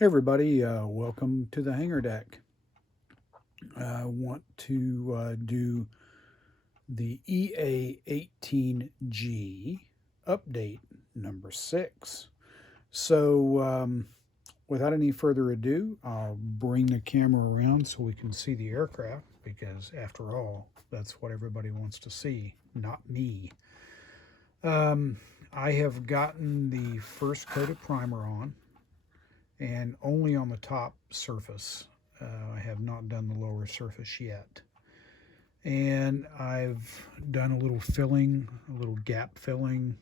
Hey everybody, welcome to the hangar deck. I want to do the EA-18G update number 6. So without any further ado, I'll bring the camera around so we can see the aircraft because after all, that's what everybody wants to see, not me. Um, I have gotten the first coat of primer on and only on the top surface. I have not done the lower surface yet. And I've done a little filling, a little gap filling,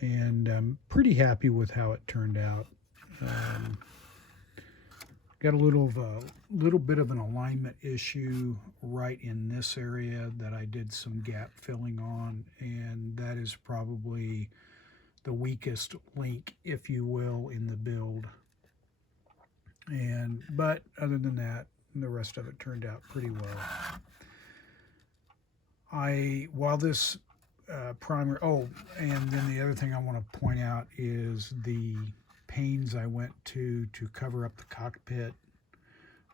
and I'm pretty happy with how it turned out. Um, got a little bit of an alignment issue right in this area that I did some gap filling on, and that is probably the weakest link, if you will, in the build. But other than that, the rest of it turned out pretty well. While this primer, and then the other thing I want to point out is the pains I went to cover up the cockpit.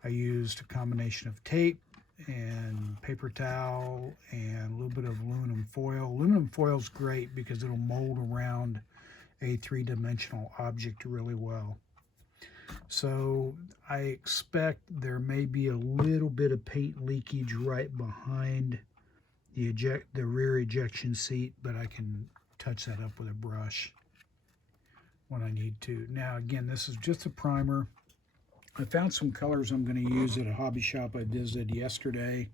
I used a combination of tape and paper towel and a little bit of aluminum foil. Aluminum foil is great because it'll mold around a three-dimensional object really well. So I expect there may be a little bit of paint leakage right behind the rear ejection seat, but I can touch that up with a brush when I need to. Now again, this is just a primer. I found some colors I'm going to use at a hobby shop I visited yesterday.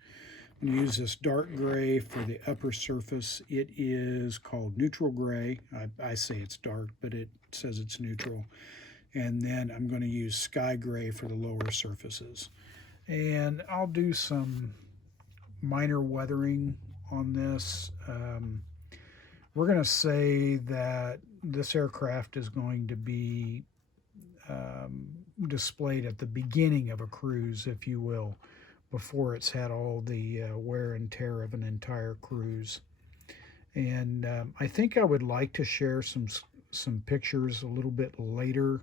I'm going to use this dark gray for the upper surface. It is called neutral gray. I say it's dark, but it says it's neutral. And then I'm going to use sky gray for the lower surfaces. And I'll do some minor weathering on this. We're going to say that this aircraft is going to be displayed at the beginning of a cruise, if you will, before it's had all the wear and tear of an entire cruise. And I think I would like to share some pictures a little bit later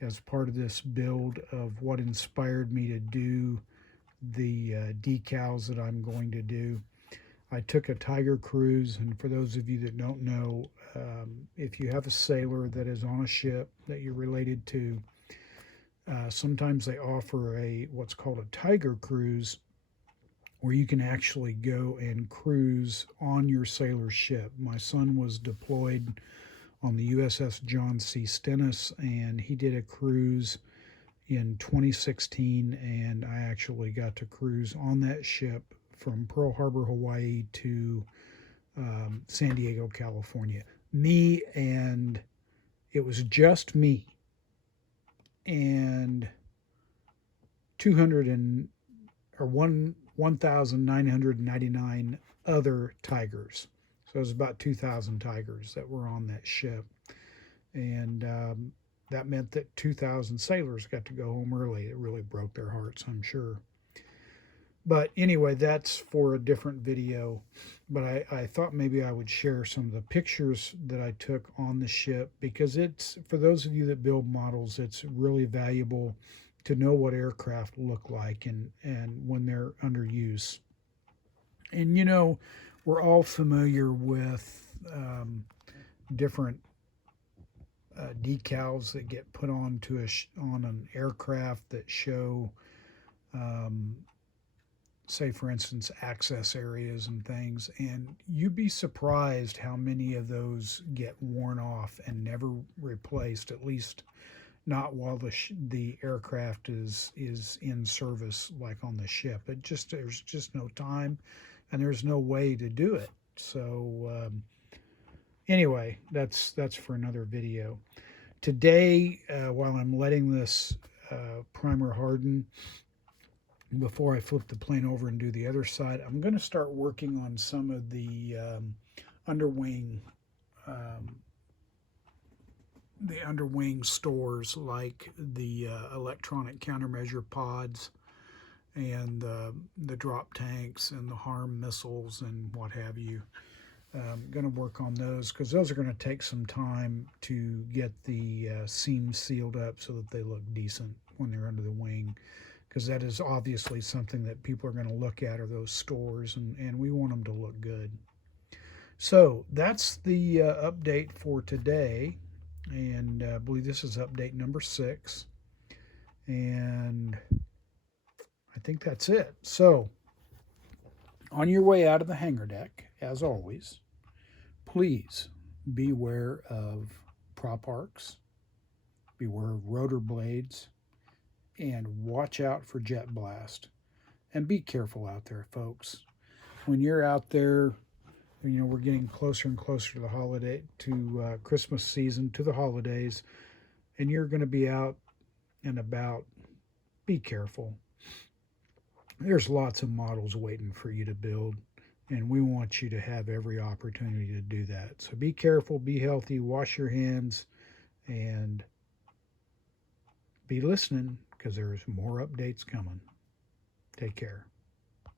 as part of this build of what inspired me to do the decals that I'm going to do. I took a Tiger cruise, and for those of you that don't know, if you have a sailor that is on a ship that you're related to, sometimes they offer what's called a Tiger cruise, where you can actually go and cruise on your sailor's ship. My son was deployed on the USS John C. Stennis, and he did a cruise in 2016, and I actually got to cruise on that ship from Pearl Harbor, Hawaii to San Diego, California. It was just me and 1,999 other Tigers. So it was about 2,000 Tigers that were on that ship. And that meant that 2,000 sailors got to go home early. It really broke their hearts, I'm sure. But anyway, that's for a different video. But I thought maybe I would share some of the pictures that I took on the ship, because it's, for those of you that build models, it's really valuable to know what aircraft look like and when they're under use. And you know, we're all familiar with different decals that get put onto on an aircraft that show, say for instance, access areas and things, and you'd be surprised how many of those get worn off and never replaced, at least not while the aircraft is in service, like on the ship. There's just no time, and there's no way to do it. So anyway, that's for another video. Today, while I'm letting this primer harden, before I flip the plane over and do the other side, I'm going to start working on some of the underwing stores, like the electronic countermeasure pods and the drop tanks and the harm missiles and what have you. Going to work on those because those are going to take some time to get the seams sealed up so that they look decent when they're under the wing, because that is obviously something that people are going to look at, are those stores, and we want them to look good. So that's the update for today, and I believe this is update number 6, and I think that's it. So on your way out of the hangar deck, as always, please beware of prop arcs, beware of rotor blades, and watch out for jet blast. And be careful out there, folks. When you're out there, we're getting closer and closer to the holiday, to Christmas season, to the holidays, and you're going to be out and about. Be careful. There's lots of models waiting for you to build, and we want you to have every opportunity to do that. So be careful, be healthy, wash your hands, and be listening, because there's more updates coming. Take care.